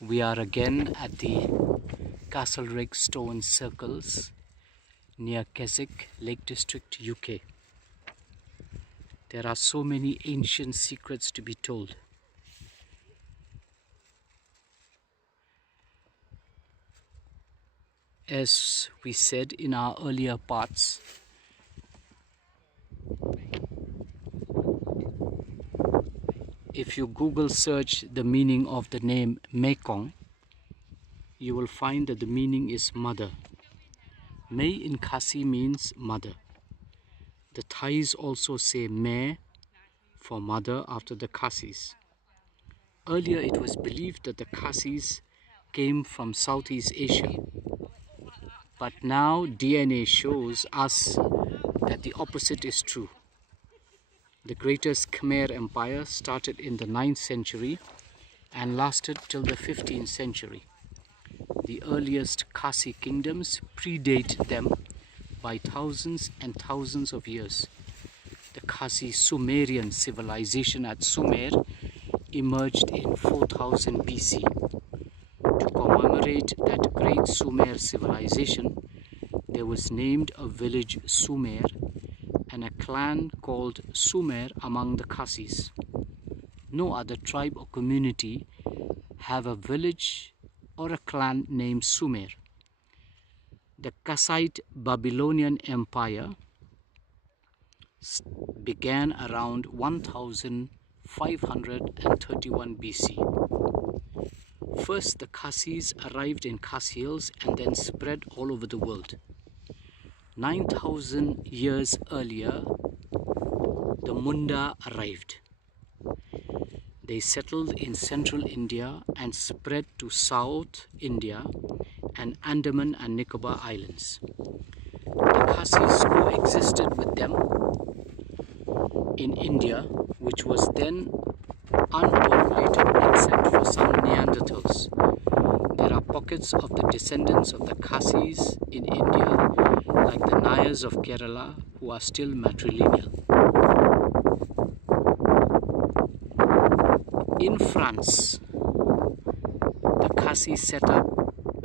We are again at the Castlerigg stone circles near Keswick, Lake District, UK. There are so many ancient secrets to be told. As we said in our earlier parts, if you Google search the meaning of the name Mekong, you will find that the meaning is mother. May in Khasi means mother. The Thais also say Me for mother after the Khasis. Earlier it was believed that the Khasis came from Southeast Asia, but now DNA shows us that the opposite is true. The greatest Khmer Empire started in the 9th century and lasted till the 15th century. The earliest Khasi kingdoms predate them by thousands and thousands of years. The Khasi Sumerian civilization at Sumer emerged in 4000 BC. To commemorate that great Sumer civilization, there was named a village Sumer and a clan called Sumer among the Khasis. No other tribe or community have a village or a clan named Sumer. The Kassite Babylonian Empire began around 1531 BC. First, the Khasis arrived in Khasi Hills and then spread all over the world. 9,000 years earlier, the Munda arrived. They settled in central India and spread to South India and Andaman and Nicobar Islands. The Khasis coexisted with them in India, which was then unpopulated except for some Neanderthals. There are pockets of the descendants of the Khasis in India, like the Nayars of Kerala, who are still matrilineal. In France, the Khasi set up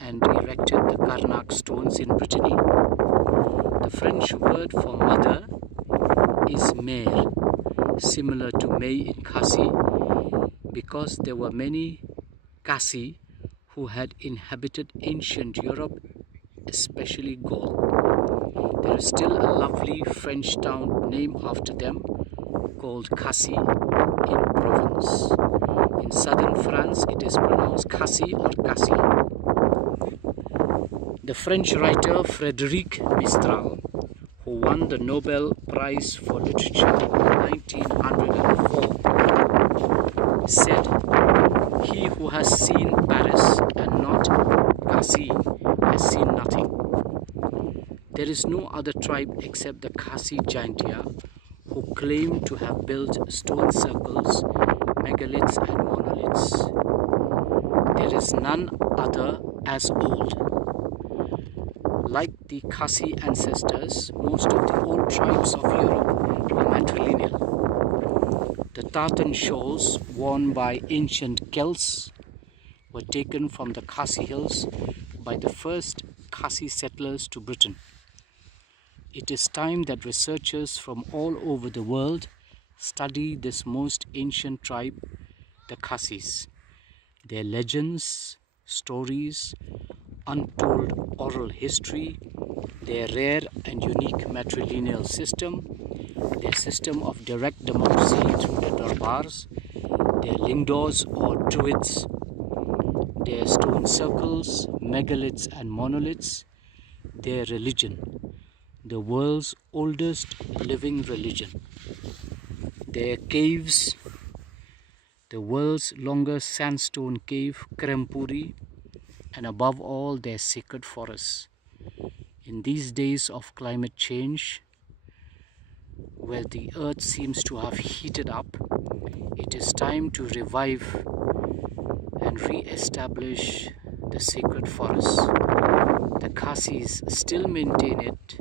and erected the Karnak stones in Brittany. The French word for mother is mère, similar to May in Khasi, because there were many Cassi who had inhabited ancient Europe, especially Gaul. There is still a lovely French town named after them called Cassi in Provence. In southern France, it is pronounced Khasi or Cassi. The French writer Frédéric Mistral, who won the Nobel Prize for Literature in 1904, said, "He who has seen Paris and not Cassi has seen nothing." There is no other tribe except the Khasi Giantia who claim to have built stone circles, megaliths and monoliths. There is none other as old. Like the Khasi ancestors, most of the old tribes of Europe were matrilineal. The tartan shawls worn by ancient Celts were taken from the Khasi Hills by the first Khasi settlers to Britain. It is time that researchers from all over the world study this most ancient tribe, the Khasis. Their legends, stories, untold oral history, their rare and unique matrilineal system, their system of direct democracy through the Darbars, their lingdors or druids, their stone circles, megaliths and monoliths, their religion, the world's oldest living religion, their caves, the world's longest sandstone cave, Krempuri, and above all, their sacred forests. In these days of climate change, where the earth seems to have heated up, it is time to revive and re-establish the sacred forests. The Khasis still maintain it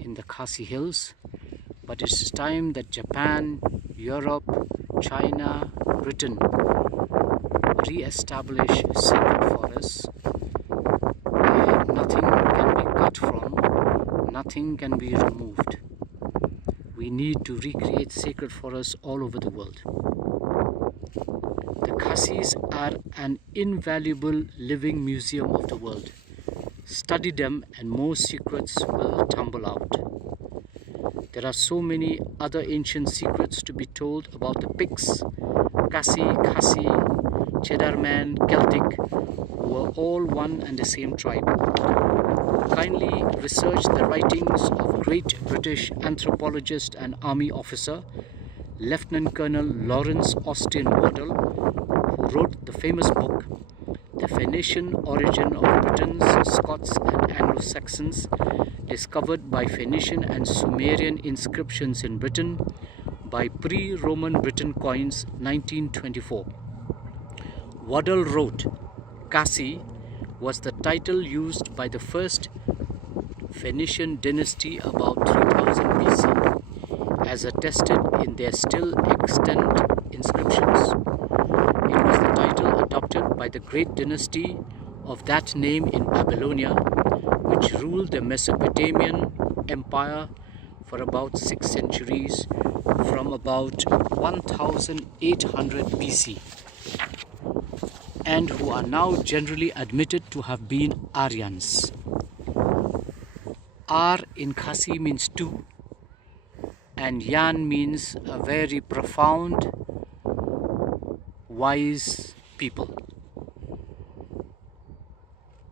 in the Khasi Hills, but it is time that Japan, Europe, China, Britain re-establish sacred forests where nothing can be cut from, nothing can be removed. We need to recreate sacred forests all over the world. The Khasis are an invaluable living museum of the world. Study them and more secrets will tumble out. There are so many other ancient secrets to be told about the Picts, Cassi, Khasi, Cheddar Man, Celtic, who were all one and the same tribe. Kindly research the writings of great British anthropologist and army officer, Lieutenant Colonel Lawrence Austine Waddell, who wrote the famous book, The Phoenician Origin of Britons, Scots and Anglo-Saxons, discovered by Phoenician and Sumerian inscriptions in Britain by pre-Roman Britain coins, 1924. Waddell wrote, Cassi was the title used by the first Phoenician dynasty about 3000 BC, as attested in their still extant inscriptions. It was the title adopted by the great dynasty of that name in Babylonia, which ruled the Mesopotamian Empire for about 6 centuries, from about 1800 BC, and who are now generally admitted to have been Aryans. Ar in Khasi means two, and Yan means a very profound, wise people.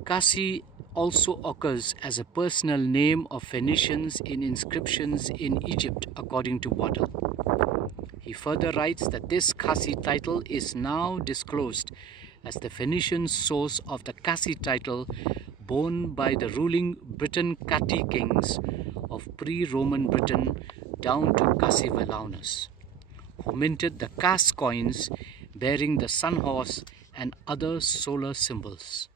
Cassi also occurs as a personal name of Phoenicians in inscriptions in Egypt, according to Waddell. He further writes that this Cassi title is now disclosed as the Phoenician source of the Cassi title borne by the ruling Briton Catti kings of pre-Roman Britain down to Cassivellaunus, who minted the Cas coins bearing the sun horse and other solar symbols.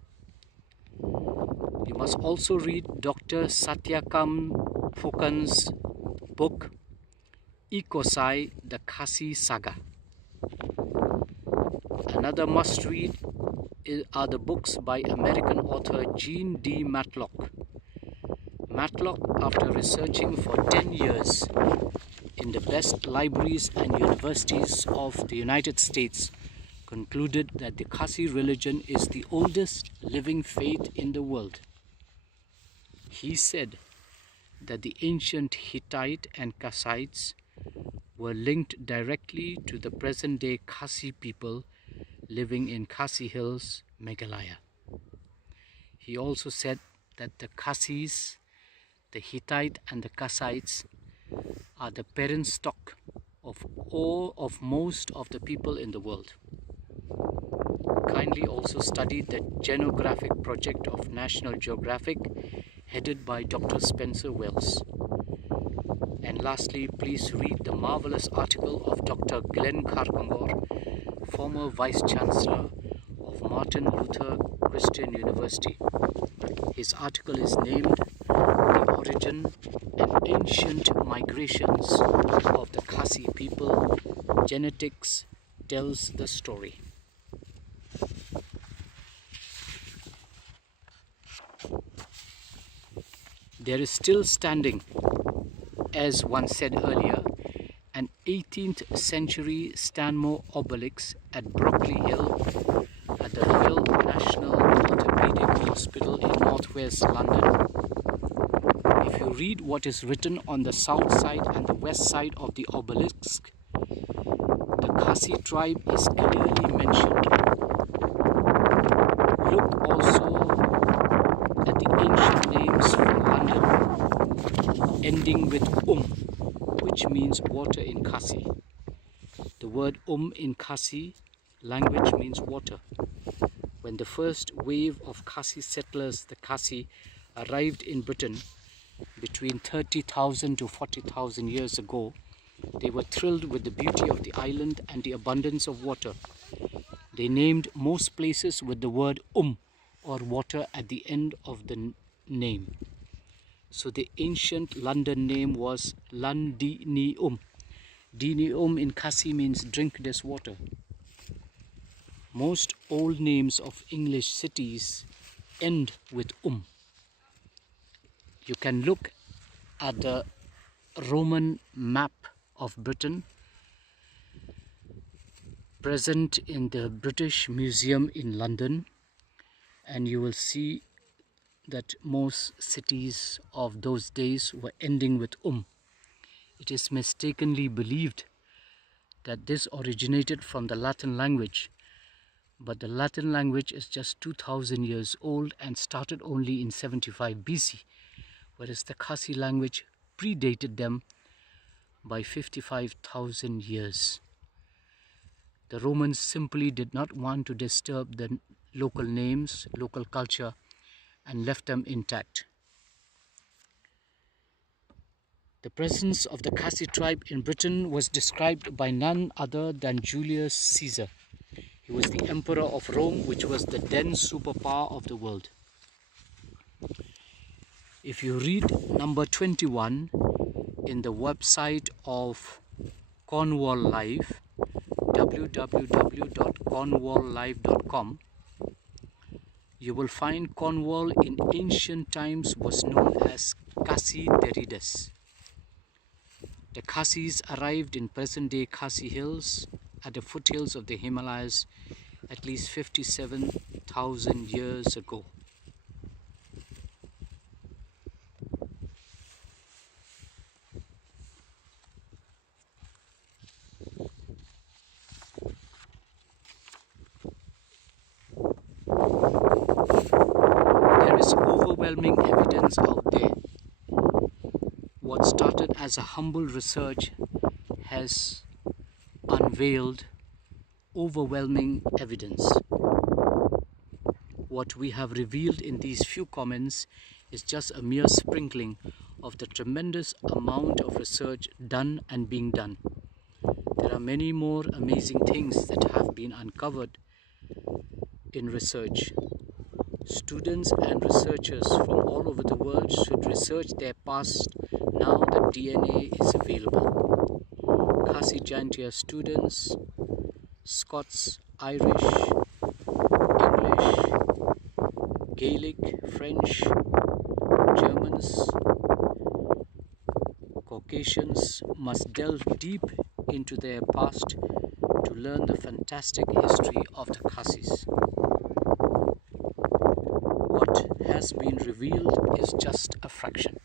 You must also read Dr. Satyakam Phukan's book, Ecossais, the Khasi Saga. Another must-read are the books by American author Gene D Matlock. Matlock, after researching for 10 years in the best libraries and universities of the United States, concluded that the Khasi religion is the oldest living faith in the world. He said that the ancient Hittite and Kassites were linked directly to the present-day Khasi people living in Khasi Hills, Meghalaya. He also said that the Khasis, the Hittite and the Kassites are the parent stock of most of the people in the world. Kindly also study the Genographic project of National Geographic, headed by Dr. Spencer Wells. And lastly, please read the marvelous article of Dr. Glenn Carpangor, former Vice-Chancellor of Martin Luther Christian University. His article is named The Origin and Ancient Migrations of the Khasi People. Genetics tells the story. There is still standing, as one said earlier, an 18th century Stanmore obelisk at Brockley Hill at the Royal National Orthopaedic Hospital in northwest London. If you read what is written on the south side and the west side of the obelisk, the Khasi tribe is clearly mentioned. Look also at the ancient names for London, ending with which means water in Khasi. The word in Khasi language means water. When the first wave of Khasi settlers, the Khasi, arrived in Britain between 30,000 to 40,000 years ago, they were thrilled with the beauty of the island and the abundance of water. They named most places with the word or water at the end of the name. So the ancient London name was Llandinium. Dinium in Khasi means drink this water. Most old names of English cities end with You can look at the Roman map of Britain present in the British Museum in London, and you will see that most cities of those days were ending with It is mistakenly believed that this originated from the Latin language, but the Latin language is just 2000 years old and started only in 75 BC, whereas the Khasi language predated them by 55,000 years. The Romans simply did not want to disturb the local names, local culture, and left them intact. The presence of the Cassi tribe in Britain was described by none other than Julius Caesar. He was the emperor of Rome, which was the then superpower of the world. If you read number 21 in the website of Cornwall Live, www.cornwalllive.com, you will find Cornwall in ancient times was known as Cassi Terides. The Khasis arrived in present-day Khasi Hills at the foothills of the Himalayas at least 57,000 years ago. There is overwhelming evidence out there. What started as a humble research has unveiled overwhelming evidence. What we have revealed in these few comments is just a mere sprinkling of the tremendous amount of research done and being done. There are many more amazing things that have been uncovered in research. Students and researchers from all over the world should research their past now that DNA is available. Khasi Giantia students, Scots, Irish, English, Gaelic, French, Germans, Caucasians must delve deep into their past to learn the fantastic history of the Khasis. What has been revealed is just a fraction.